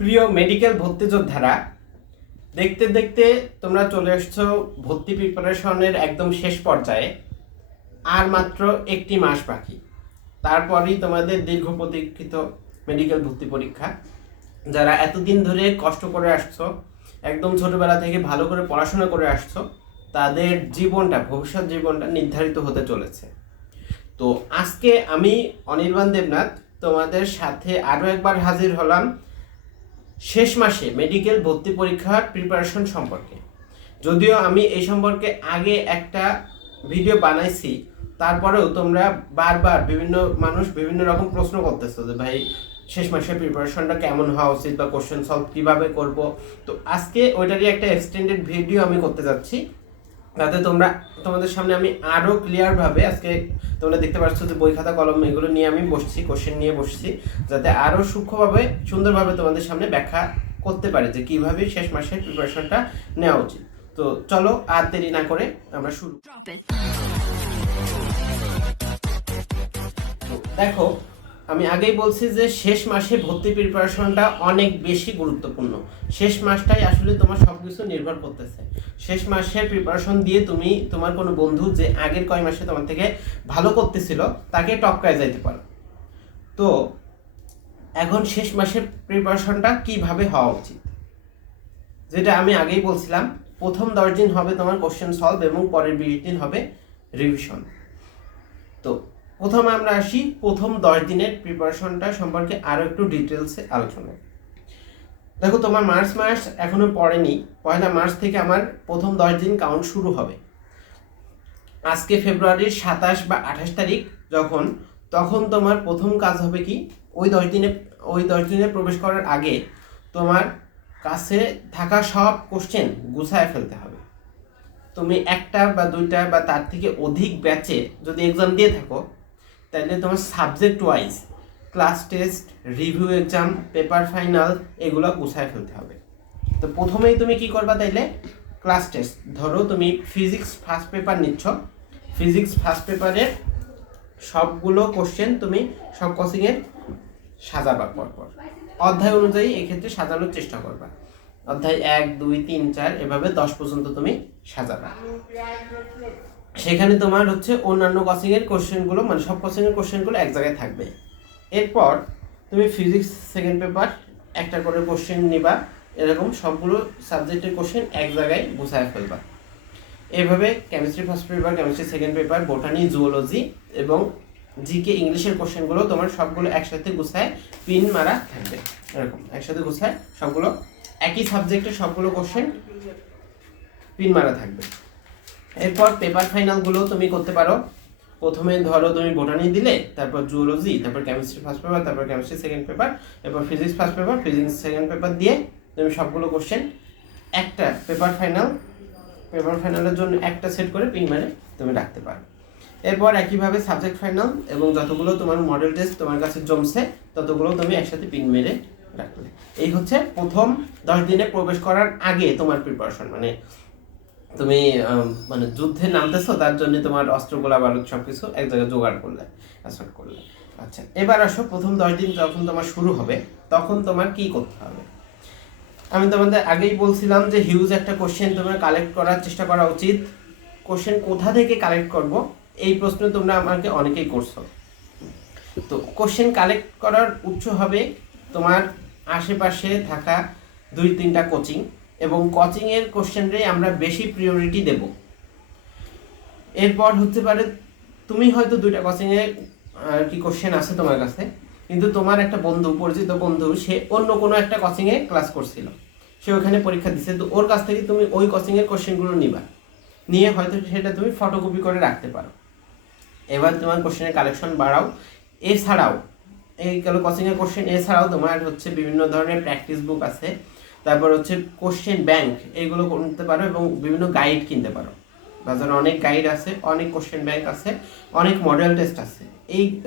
প্রিয় মেডিকেল ভর্তি যোদ্ধারা, দেখতে দেখতে তোমরা চলে আসছো ভর্তি প্রিপারেশনের একদম শেষ পর্যায়ে। আর মাত্র একটি মাস বাকি, তারপরই তোমাদের দীর্ঘ প্রতীক্ষিত মেডিকেল ভর্তি পরীক্ষা। যারা এতদিন ধরে কষ্ট করে আসছো, একদম ছোটবেলা থেকে ভালো করে পড়াশোনা করে আসছো, তাদের জীবনটা, ভবিষ্যৎ জীবনটা নির্ধারিত হতে চলেছে। তো আজকে আমি অনির্বাণ দেবনাথ তোমাদের সাথে আরও একবার হাজির হলাম শেষ মাসে মেডিকেল ভর্তি পরীক্ষার প্রিপারেশন সম্পর্কে। যদিও আমি এই সম্পর্কে আগে একটা ভিডিও বানাইছি, তারপরেও তোমরা বারবার বিভিন্ন মানুষ বিভিন্ন রকম প্রশ্ন করতেছো যে ভাই শেষ মাসের প্রিপারেশনটা কেমন হওয়া উচিত বা কোশ্চেন সলভ কীভাবে করব। তো আজকে ওইটারই একটা এক্সটেন্ডেড ভিডিও আমি করতে যাচ্ছি, যাতে তোমাদের সামনে আমি আরও ক্লিয়ারভাবে, আজকে তোমরা দেখতে পাচ্ছ যে বই খাতা কলম এগুলো নিয়ে আমি বসছি, কোশ্চেন নিয়ে বসছি, যাতে আরও সূক্ষ্মভাবে সুন্দরভাবে তোমাদের সামনে ব্যাখ্যা করতে পারে যে কীভাবে শেষ মাসের প্রিপারেশনটা নেওয়া উচিত। তো চলো আর দেরি না করে আমরা শুরু। দেখো, আমি আগেই বলছি যে শেষ মাসে ভর্তি প্রিপারেশনটা অনেক বেশি গুরুত্বপূর্ণ। শেষ মাসটাই আসলে তোমার সব কিছু নির্ভর করতেছে। শেষ মাসের প্রিপারেশন দিয়ে তুমি তোমার কোনো বন্ধু যে আগের কয় মাসে তোমার থেকে ভালো করতেছিল তাকে টপকায় যাইতে পারো। তো এখন শেষ মাসের প্রিপারেশনটা কিভাবে হওয়া উচিত, যেটা আমি আগেই বলছিলাম, প্রথম 10 দিন হবে তোমার কোশ্চেন সলভ এবং পরের 20 দিন হবে রিভিশন। তো প্রথমে আমরা আসি প্রথম 10 দিনের প্রিপারেশনটা সম্পর্কে আরও একটু ডিটেলসে আলোচনা। দেখো, তোমার মার্চ মাস এখনো পড়েনি, 1 মার্চ থেকে আমার প্রথম 10 দিন কাউন্ট শুরু হবে। আজকে ফেব্রুয়ারির 27 বা 28 তারিখ তখন তোমার প্রথম কাজ হবে কি, ওই 10 দিনে প্রবেশ করার আগে তোমার কাছে থাকা সব কোশ্চেন গুছায় ফেলতে হবে। তুমি একটা বা দুইটা বা তার থেকে অধিক ব্যাচে যদি এক্সাম দিয়ে থাকো, তাহলে তোমার subject wise class test, review exam, paper final এগুলো গুছায় ফেলতে হবে। তো প্রথমেই তুমি কি করবা, তাইলে ক্লাস টেস্ট। ধরো তুমি ফিজিক্স ফার্স্ট পেপার নিচ্ছ, ফিজিক্স ফার্স্ট পেপারের সবগুলো কোশ্চেন তুমি সব কোচিংয়ের সাজাবা পরপর, অধ্যায় অনুযায়ী এক্ষেত্রে সাজানোর চেষ্টা করবা। অধ্যায় 1, 2, 3, 4 এভাবে 10 পর্যন্ত তুমি সাজাবা। সেখানে তোমার অন্যান্য কোচিংয়ের কোশ্চেনগুলো, মানে সব কোচিংয়ের কোশ্চেনগুলো এক জায়গায় থাকবে। এরপর তুমি ফিজিক্স সেকেন্ড পেপার একটা করে কোশ্চেন নিবা, এরকম সবগুলো সাবজেক্টের কোশ্চেন এক জায়গায় গুছায় ফেলবা। এভাবে chemistry first paper, chemistry second paper, botany, zoology এবং জিকে ইংলিশের কোশ্চেনগুলো তোমার সবগুলো একসাথে গুছায় পিন মারা থাকবে। এরকম একসাথে গুছায় সবগুলো একই সাবজেক্টের সবগুলো কোশ্চেন পিন মারা থাকবে। এরপর পেপার ফাইনালগুলো তুমি করতে পারো। প্রথমে ধরো তুমি বোটানি দিলে, তারপর জুওলজি, তারপর কেমিস্ট্রি ফার্স্ট পেপার, তারপর কেমিস্ট্রি সেকেন্ড পেপার, এরপর physics first paper, physics second paper দিয়ে তুমি সবগুলো কোশ্চেন একটা পেপার ফাইনালের জন্য একটা সেট করে পিন মেরে তুমি রাখতে পারো। এরপর একইভাবে সাবজেক্ট ফাইনাল এবং যতগুলো তোমার মডেল টেস্ট তোমার কাছে জমছে ততগুলো তুমি একসাথে পিন মেরে রাখলে। এই হচ্ছে প্রথম 10 দিনে প্রবেশ করার আগে তোমার প্রিপারেশন। মানে তুমি যুদ্ধে নামতেছো, তার জন্য তোমার অস্ত্রগুলা বারুদ সবকিছু এক জায়গায় জোগাড় করলে, অ্যাসর্ট করলে। আচ্ছা, এবার আসো প্রথম 10 দিন যখন তোমার শুরু হবে তখন তোমার কি করতে হবে। আমি তোমাদের আগেই বলছিলাম যে হিউজ একটা কোশ্চেন তোমার কালেক্ট করার চেষ্টা করা উচিত। কোশ্চেন কোথা থেকে কালেক্ট করব, এই প্রশ্ন তোমরা আমাকে অনেকেই করছো। তো কোশ্চেন কালেক্ট করার উৎস হবে তোমার আশেপাশে থাকা 2-3টা কোচিং, এবং কোচিংয়ের কোশ্চেনটাই আমরা বেশি প্রিয়রিটি দেব। এরপর হতে পারে তুমি হয়তো 2টা কোচিংয়ে কি কোশ্চেন আছে তোমার কাছে, কিন্তু তোমার একটা বন্ধু, পরিচিত বন্ধু, সে অন্য কোনো একটা কোচিংয়ে ক্লাস করছিল, সে ওখানে পরীক্ষা দিচ্ছে, তো ওর কাছ থেকে তুমি ওই কোচিংয়ের কোশ্চেনগুলো নিয়ে হয়তো সেটা তুমি ফটোকপি করে রাখতে পারো। এবার তোমার কোশ্চেনের কালেকশন বাড়াও। এছাড়াও এই গেল কোচিংয়ের কোশ্চেন, এছাড়াও তোমার বিভিন্ন ধরনের প্র্যাকটিস বুক আছে, তারপর কোশ্চেন ব্যাংক, এইগুলো করতে পারো এবং বিভিন্ন গাইড কিনতে পারো। বাজারে অনেক গাইড আছে, অনেক কোশ্চেন ব্যাংক আছে, অনেক মডেল টেস্ট আছে।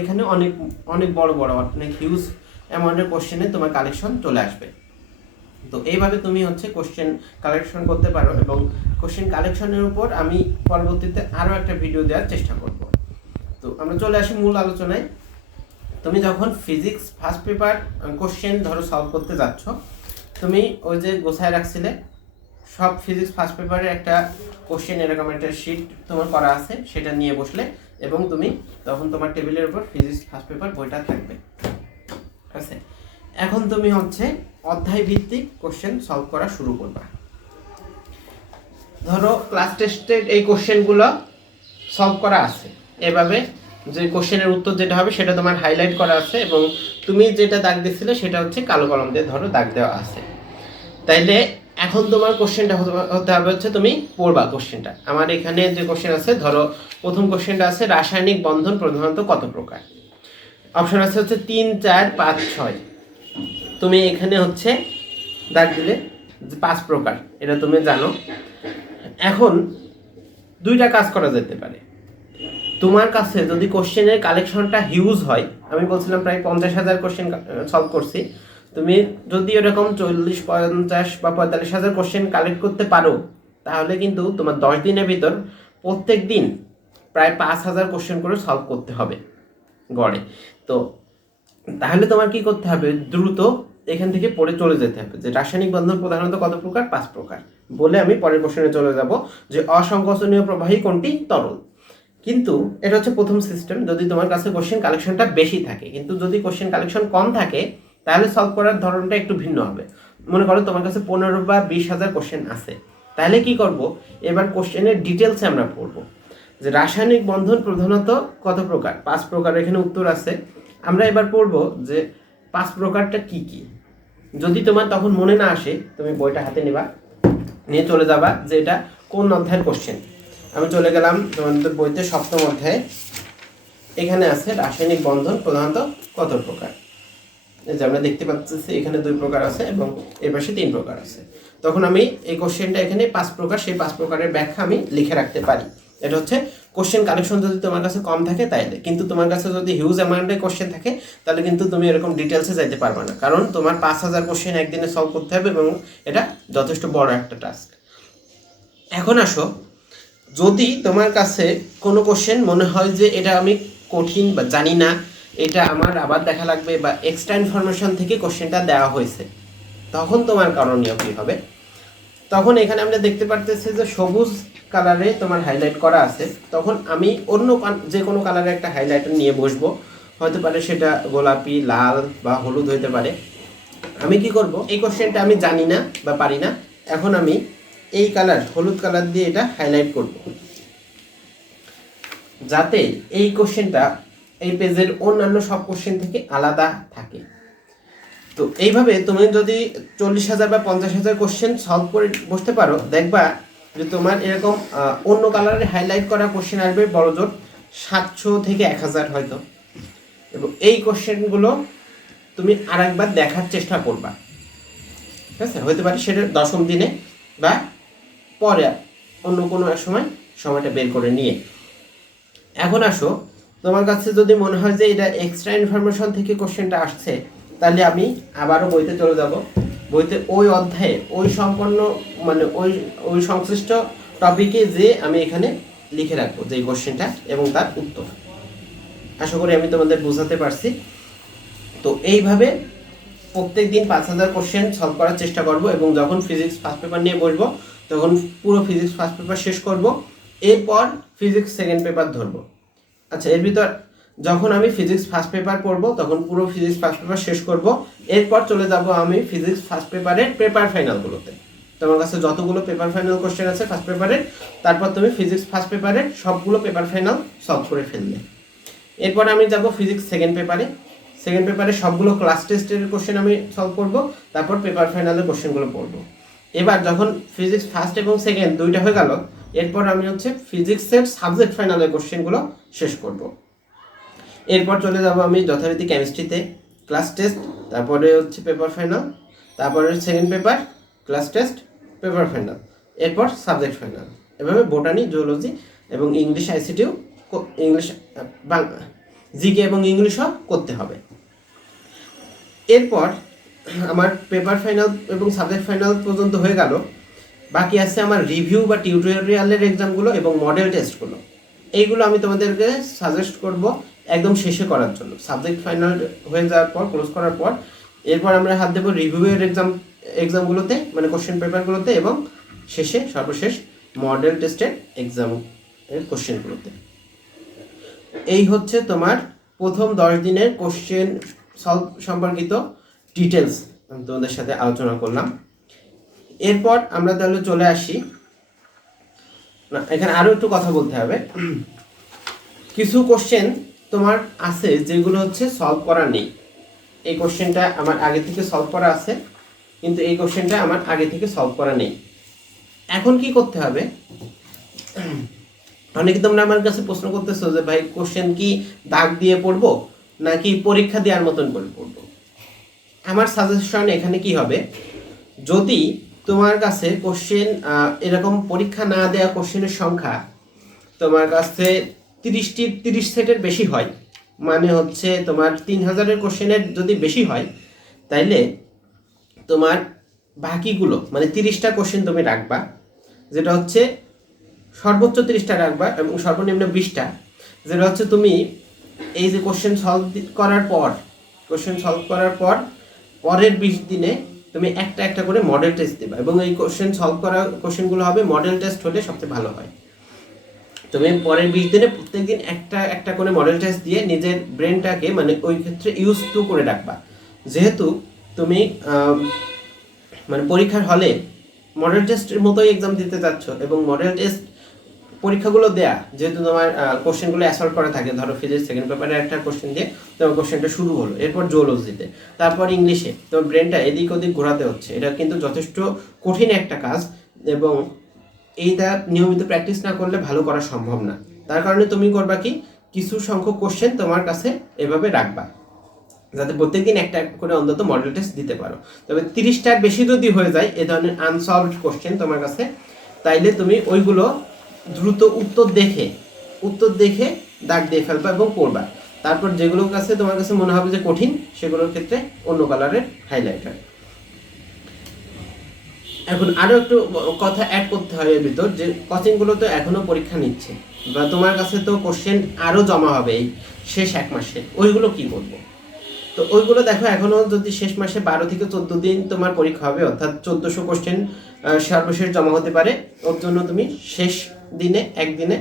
এখানে অনেক অনেক বড় অনেক হিউজ অ্যামাউন্টের কোশ্চেনে তোমার কালেকশন চলে আসবে। তো এইভাবে তুমি কোশ্চেন কালেকশন করতে পারো, এবং কোশ্চেন কালেকশনের উপর আমি পরবর্তীতে আরও একটা ভিডিও দেওয়ার চেষ্টা করব। তো আমরা চলে আসি মূল আলোচনায়। তুমি যখন ফিজিক্স ফার্স্ট পেপার কোশ্চেন ধরো সলভ করতে যাচ্ছ, তুমি ওই যে গোছায় রাখছিলে সব ফিজিক্স ফার্স্ট পেপারের একটা কোশ্চেন এরকম একটা শিট তোমার করা আছে, সেটা নিয়ে বসলে এবং তুমি তখন তোমার টেবিলের উপর ফিজিক্স ফার্স্ট পেপার বইটা থাকবে। ঠিক আছে, এখন তুমি হচ্ছে অধ্যায় ভিত্তিক কোশ্চেন সলভ করা শুরু করবা। ধরো ক্লাস টেস্টের এই কোশ্চেনগুলো সলভ করা আছে, এভাবে যে কোশ্চেনের উত্তর যেটা হবে সেটা তোমার হাইলাইট করা আছে এবং তুমি যেটা দাগ দিছিলে সেটা হচ্ছে কালো কলম দিয়ে ধরো দাগ দেওয়া আছে। তাইলে এখন তোমার কোশ্চেনটা হতে হবে হচ্ছে তুমি পড়বা কোশ্চেনটা। আমার এখানে যে কোশ্চেন আছে, ধরো প্রথম কোশ্চেনটা আছে রাসায়নিক বন্ধন প্রধানত কত প্রকার। অপশন আছে হচ্ছে 3, 4, 5, 6। তুমি এখানে হচ্ছে দাগ দিলে 5 প্রকার, এটা তুমি জানো। এখন দুইটা কাজ করা যেতে পারে। তোমার কাছে যদি কোশ্চেনের কালেকশনটা হিউজ হয়, আমি বলছিলাম প্রায় 50,000 কোশ্চেন সলভ করছি, তুমি যদি এরকম 40, 50 বা 45,000 কোশ্চেন কালেক্ট করতে পারো, তাহলে কিন্তু তোমার 10 দিনের ভিতর প্রত্যেক দিন প্রায় 5,000 কোশ্চেন করে সলভ করতে হবে গড়ে। তো তাহলে তোমার কি করতে হবে, দ্রুত এখান থেকে পড়ে চলে যেতে হবে যে রাসায়নিক বন্ধন প্রধানত কত প্রকার, 5 প্রকার বলে আমি পরের কোশ্চেনে চলে যাব যে অসংকোচনীয় প্রবাহী কোনটি, তরল। কিন্তু এটা হচ্ছে প্রথম সিস্টেম যদি তোমার কাছে কোশ্চেন কালেকশনটা বেশি থাকে। কিন্তু যদি কোশ্চেন কালেকশন কম থাকে তাহলে সলভ করার ধরনটা একটু ভিন্ন হবে। মনে করো তোমার কাছে 15 বা 20,000 কোশ্চেন আছে, তাহলে কি করব, এবার কোশ্চেনের ডিটেলসে আমরা পড়বো যে রাসায়নিক বন্ধন প্রধানত কত প্রকার, 5 প্রকার এখানে উত্তর আছে। আমরা এবার পড়বো যে 5 প্রকারটা কি কি। যদি তোমার তখন মনে না আসে, তুমি বইটা হাতে নিবা, নিয়ে চলে যাবা যে এটা কোন অধ্যায়ের কোশ্চেন। আমি চলে গেলাম তোমাদের বইতে 7ম অধ্যায়ে, এখানে আছে রাসায়নিক বন্ধন প্রধানত কত প্রকার। এই যে আমরা দেখতে পাচ্ছি এখানে 2 প্রকার আছে এবং এই পাশে 3 প্রকার আছে। তখন আমি এই কোশ্চেনটা এখানে 5 প্রকার, সেই 5 প্রকারের ব্যাখ্যা আমি লিখে রাখতে পারি। এটা হচ্ছে কোশ্চেন কালেকশন যদি তোমার কাছে কম থাকে তাইলে। কিন্তু তোমার কাছে যদি হিউজ অ্যামাউন্টের কোশ্চেন থাকে তাহলে কিন্তু তুমি এরকম ডিটেলসে যাইতে পারবে না, কারণ তোমার 5,000 কোশ্চেন একদিনে সলভ করতে হবে এবং এটা যথেষ্ট বড় একটা টাস্ক। এখন আসো, যদি তোমার কাছে কোনো কোশ্চেন মনে হয় যে এটা আমি কঠিন বা জানি না, এটা আমার আবার দেখা লাগবে বা এক্সট্রা ইনফরমেশন থেকে কোশ্চেনটা দেওয়া হয়েছে, তখন তোমার করণীয় কী হবে। তখন এখানে আমরা দেখতে পারতেছি যে সবুজ কালারে তোমার হাইলাইট করা আছে। তখন আমি অন্য যে কোনো কালারে একটা হাইলাইটার নিয়ে বসবো, হতে পারে সেটা গোলাপি, লাল বা হলুদ হতে পারে। আমি কি করব, এই কোশ্চেনটা আমি জানি না বা পারি না, এখন আমি এই কালার হলুদ কালার দিয়ে এটা হাইলাইট করব, যাতে এই কোশ্চেনটা এই পেজের অন্যান্য সব কোশ্চেন থেকে আলাদা থাকে। তো এইভাবে তুমি যদি 40,000 বা 50,000 কোশ্চেন সলভ করে বসতে পারো, দেখবা যে তোমার এরকম অন্য কালারে হাইলাইট করা কোশ্চেন আসবে বড় জোর 700 থেকে 1,000 হয়তো। এবং এই কোশ্চেনগুলো তুমি আরেকবার দেখার চেষ্টা করবা, ঠিক আছে, হতে পারে সেটা 10ম দিনে বা পরে অন্য কোনো এক সময়টা বের করে নিয়ে। এখন আসো, তোমার কাছে যদি মনে হয় যে এটা এক্সট্রা ইনফরমেশন থেকে কোশ্চেনটা আসছে, তাহলে আমি আবারও বইতে চলে যাব। বইতে ওই অধ্যায়ে ওই সম্পন্ন মানে ওই সংশ্লিষ্ট টপিকে যে আমি এখানে লিখে রাখবো যে কোশ্চেনটা এবং তার উত্তর। আশা করি আমি তোমাদের বোঝাতে পারছি। তো এইভাবে প্রত্যেক দিন 5,000 কোশ্চেন সলভ করার চেষ্টা করব এবং যখন ফিজিক্স ফার্স্ট পেপার নিয়ে বসবো তখন পুরো ফিজিক্স ফার্স্ট পেপার শেষ করব, এরপর ফিজিক্স সেকেন্ড পেপার ধরবো। আচ্ছা, এর ভিতর যখন আমি ফিজিক্স ফার্স্ট পেপার পড়বো তখন পুরো ফিজিক্স ফার্স্ট পেপার শেষ করব, এরপর চলে যাব আমি ফিজিক্স ফার্স্ট পেপারের পেপার ফাইনালগুলোতে। তোমার কাছে যতগুলো পেপার ফাইনাল কোশ্চেন আছে ফার্স্ট পেপারের, তারপর তুমি ফিজিক্স ফার্স্ট পেপারের সবগুলো পেপার ফাইনাল সলভ করে ফেললে। এরপর আমি যাব ফিজিক্স সেকেন্ড পেপারে। সেকেন্ড পেপারে সবগুলো ক্লাস টেস্টের কোশ্চেন আমি সলভ করব, তারপর পেপার ফাইনালের কোশ্চেনগুলো পড়বো। এবার যখন ফিজিক্স ফার্স্ট এবং সেকেন্ড দুইটা হয়ে গেল, এরপর আমি হচ্ছে ফিজিক্সের সাবজেক্ট ফাইনালের কোশ্চেনগুলো শেষ করব। এরপর চলে যাব আমি যথারীতি কেমিস্ট্রিতে, ক্লাস টেস্ট, তারপরে হচ্ছে পেপার ফাইনাল, তারপরে second paper, class test, paper final, এরপর সাবজেক্ট ফাইনাল। এভাবে বোটানি, জুওলজি এবং ইংলিশ আইসিটিও, ইংলিশ বাংলা, জিকে এবং ইংলিশও করতে হবে। এরপর আমার পেপার ফাইনাল এবং সাবজেক্ট ফাইনাল পর্যন্ত হয়ে গেল। বাকি আছে আমার রিভিউ বা টিউটোরিয়ালের এক্সামগুলো এবং মডেল টেস্টগুলো। এইগুলো আমি তোমাদেরকে সাজেস্ট করব একদম শেষে করার জন্য। সাবজেক্ট ফাইনাল হয়ে যাওয়ার পর, ক্লোজ করার পর এরপর আমরা হাত দেবো রিভিউয়ের এক্সামগুলোতে, মানে কোশ্চেন পেপারগুলোতে, এবং শেষে সর্বশেষ মডেল টেস্টের এক্সাম এর কোশ্চেনগুলোতে। এই হচ্ছে তোমার প্রথম 10 দিনের কোশ্চেন সলভ সম্পর্কিত ডিটেলস আমি তোমাদের সাথে আলোচনা করলাম। এরপর আমরা তাহলে চলে আসি, না এখানে আরও একটু কথা বলতে হবে। কিছু কোশ্চেন তোমার আছে যেগুলো হচ্ছে সলভ করা নেই। এই কোশ্চেনটা আমার আগে থেকে সলভ করা আছে, কিন্তু এই কোশ্চেনটা আমার আগে থেকে সলভ করা নেই। এখন কি করতে হবে? অনেকে তোমরা আমার কাছে প্রশ্ন করতেছো যে ভাই কোশ্চেন কি দাগ দিয়ে পড়বো নাকি পরীক্ষা দেওয়ার মতন করে পড়বো? আমার সাজেশন এখানে কি হবে, যদি তোমার কাছে কোশ্চেন এরকম পরীক্ষা না দেওয়া কোশ্চেনের সংখ্যা তোমার কাছে 30 সেটের বেশি হয়, মানে হচ্ছে তোমার 3000-এর কোশ্চেনের যদি বেশি হয়, তাইলে তোমার বাকিগুলো মানে 30টা কোশ্চেন তুমি রাখবা, যেটা হচ্ছে সর্বোচ্চ 30টা রাখবা এবং সর্বনিম্ন 20টা, যেটা হচ্ছে তুমি এই যে কোশ্চেন সলভ করার পর পরের 20 দিনে তুমি একটা একটা করে মডেল টেস্ট দেবা, এবং এই কোশ্চেন সলভ করা কোশ্চেনগুলো হবে মডেল টেস্ট হলে সবচেয়ে ভালো হয়। তুমি পরের 20 দিনে প্রত্যেকদিন একটা একটা করে মডেল টেস্ট দিয়ে নিজের ব্রেনটাকে মানে ওই ক্ষেত্রে ইউজ টু করে রাখবা। যেহেতু তুমি মানে পরীক্ষার হলে মডেল টেস্টের মতোই এক্সাম দিতে যাচ্ছ, এবং মডেল টেস্ট পরীক্ষাগুলো দেয়া যেহেতু তোমার কোশ্চেনগুলো অ্যাসল্ট করা থাকে, ধরো ফিজিক্স সেকেন্ড পেপারে একটা কোশ্চেন দিয়ে তোমার কোশ্চেনটা শুরু হলো, এরপর জুওলজিতে, তারপর ইংলিশে, তোমার ব্রেনটা এদিক ওদিক ঘোরাতে হচ্ছে। এটা কিন্তু যথেষ্ট কঠিন একটা কাজ, এবং এইটা নিয়মিত প্র্যাকটিস না করলে ভালো করা সম্ভব না। তার কারণে তুমি করবা কি, কিছু সংখ্যক কোশ্চেন তোমার কাছে এভাবে রাখবা, যাতে প্রত্যেকদিন একটা করে অন্তত মডেল টেস্ট দিতে পারো। তবে 30টার বেশি যদি হয়ে যায় এই ধরনের আনসলভড কোশ্চেন তোমার কাছে, তাইলে তুমি ওইগুলো দ্রুত উত্তর দেখে দাগ দিয়ে ফেলবা এবং পড়বা। তারপর যেগুলোর কাছে তোমার কাছে মনে হবে যে কঠিন, সেগুলোর ক্ষেত্রে অন্য কালারের হাইলাইটার। এখন আরো একটু কথা অ্যাড করতে হয় এর ভিতর, যে কোচিংগুলো তো এখনো পরীক্ষা নিচ্ছে, বা তোমার কাছে তো কোশ্চেন আরো জমা হবে এই শেষ 1 মাসে, ওইগুলো কি করবো? তো ওইগুলো দেখো, এখনো যদি শেষ মাসে 12 থেকে 14 দিন তোমার পরীক্ষা হবে, অর্থাৎ 1400 কোশ্চেন সর্বশেষ জমা হতে পারে। ওর জন্য তুমি শেষ দিনে একদিনে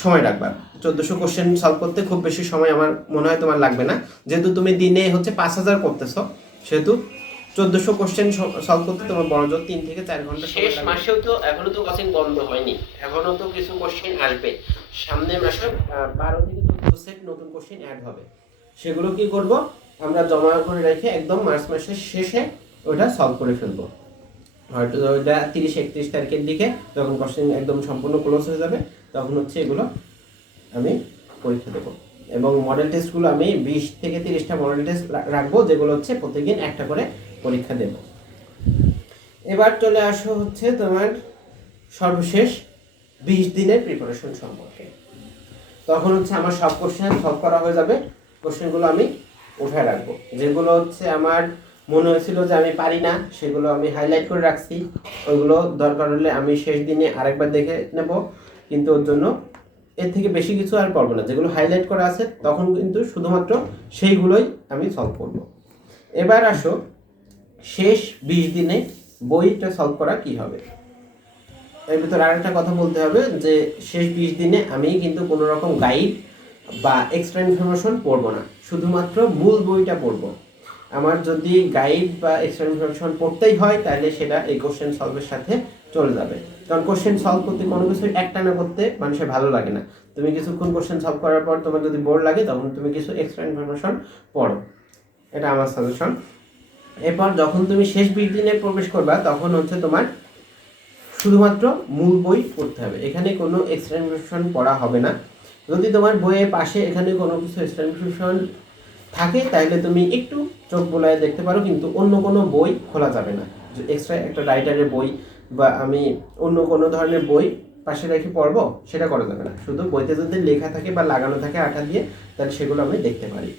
সময় রাখবা। 1400 কোশ্চেন সলভ করতে খুব বেশি সময় আমার মনে হয় তোমার লাগবে না, যেহেতু তুমি দিনে হচ্ছে 5000 করতেছো, সেহেতু 1400 কোশ্চেন সলভ করতে তোমার বড়জোর 3 থেকে 4 ঘন্টা। শেষ মাসেও তো এখনো তো কোচিং বন্ধ হয়নি, এখনো তো কিছু কোশ্চেন আসবে। সামনের মাসে 12 থেকে 14 সেট নতুন কোশ্চেন অ্যাড হবে। সেগুলো কি করব, আমরা জমা করে রেখে একদম মার্চ মাসের শেষে ওটা সলভ করে ফেলবো। হয়তো ওইটা 30-31 তারিখের দিকে যখন কোশ্চেন একদম সম্পূর্ণ ক্লোজ হয়ে যাবে, তখন হচ্ছে এগুলো আমি পরীক্ষা দেবো। এবং মডেল টেস্টগুলো আমি 20 থেকে 30টা মডেল টেস্ট রাখবো, যেগুলো হচ্ছে প্রত্যেকদিন একটা করে পরীক্ষা দেব। এবার চলে আসো হচ্ছে তোমার সর্বশেষ 20 দিনের প্রিপারেশন সম্পর্কে। তখন হচ্ছে আমার সব কোশ্চেন সলভ করা হয়ে যাবে। কোশ্চেনগুলো আমি উঠায় রাখবো, যেগুলো হচ্ছে আমার মনে হয়েছিল যে আমি পারি না, সেগুলো আমি হাইলাইট করে রাখছি। ওইগুলো দরকার হলে আমি শেষ দিনে আরেকবার দেখে নেব, কিন্তু ওর জন্য এর থেকে বেশি কিছু আর করবো না। যেগুলো হাইলাইট করা আছে তখন কিন্তু শুধুমাত্র সেইগুলোই আমি সলভ করব। এবার আসো শেষ 20 দিনে বইটা সলভ করা কি হবে। এর ভিতরে আরেকটা কথা বলতে হবে যে শেষ 20 দিনে আমি কিন্তু কোনো রকম গাইড বা এক্সট্রা ইনফরমেশন পড়বো না, শুধুমাত্র মূল বইটা পড়বো। আমার যদি গাইড বা এক্সট্রা ইনফরমেশন পড়তেই হয়, তাহলে সেটা এই কোশ্চেন সলভের সাথে চলে যাবে। কারণ কোশ্চেন সলভ করতে কোনো কিছু একটানা করতে মানুষের ভালো লাগে না। তুমি কিছুক্ষণ কোশ্চেন সলভ করার পর তোমার যদি বোর লাগে, তখন তুমি কিছু এক্সট্রা ইনফরমেশন পড়ো, এটা আমার সাজেশন। এরপর যখন তুমি শেষ 20 দিনে প্রবেশ করবা, তখন হচ্ছে তোমার শুধুমাত্র মূল বই পড়তে হবে, এখানে কোনো এক্সট্রা ইনফরমেশন পড়া হবে না। যদি তোমার বইয়ের পাশে এখানে কোনো কিছু এক্সট্রা ইনফরমেশন থাকে, তাহলে তুমি একটু চোখ বোলায় দেখতে পারো, কিন্তু অন্য কোনো বই খোলা যাবে না। এক্সট্রা একটা রাইটারের বই বা আমি অন্য কোনো ধরনের বই পাশে রেখে পড়বো, সেটা করা যাবে না। শুধু বইতে যদি লেখা থাকে বা লাগানো থাকে আঠা দিয়ে, তাহলে সেগুলো আমি দেখতে পারি।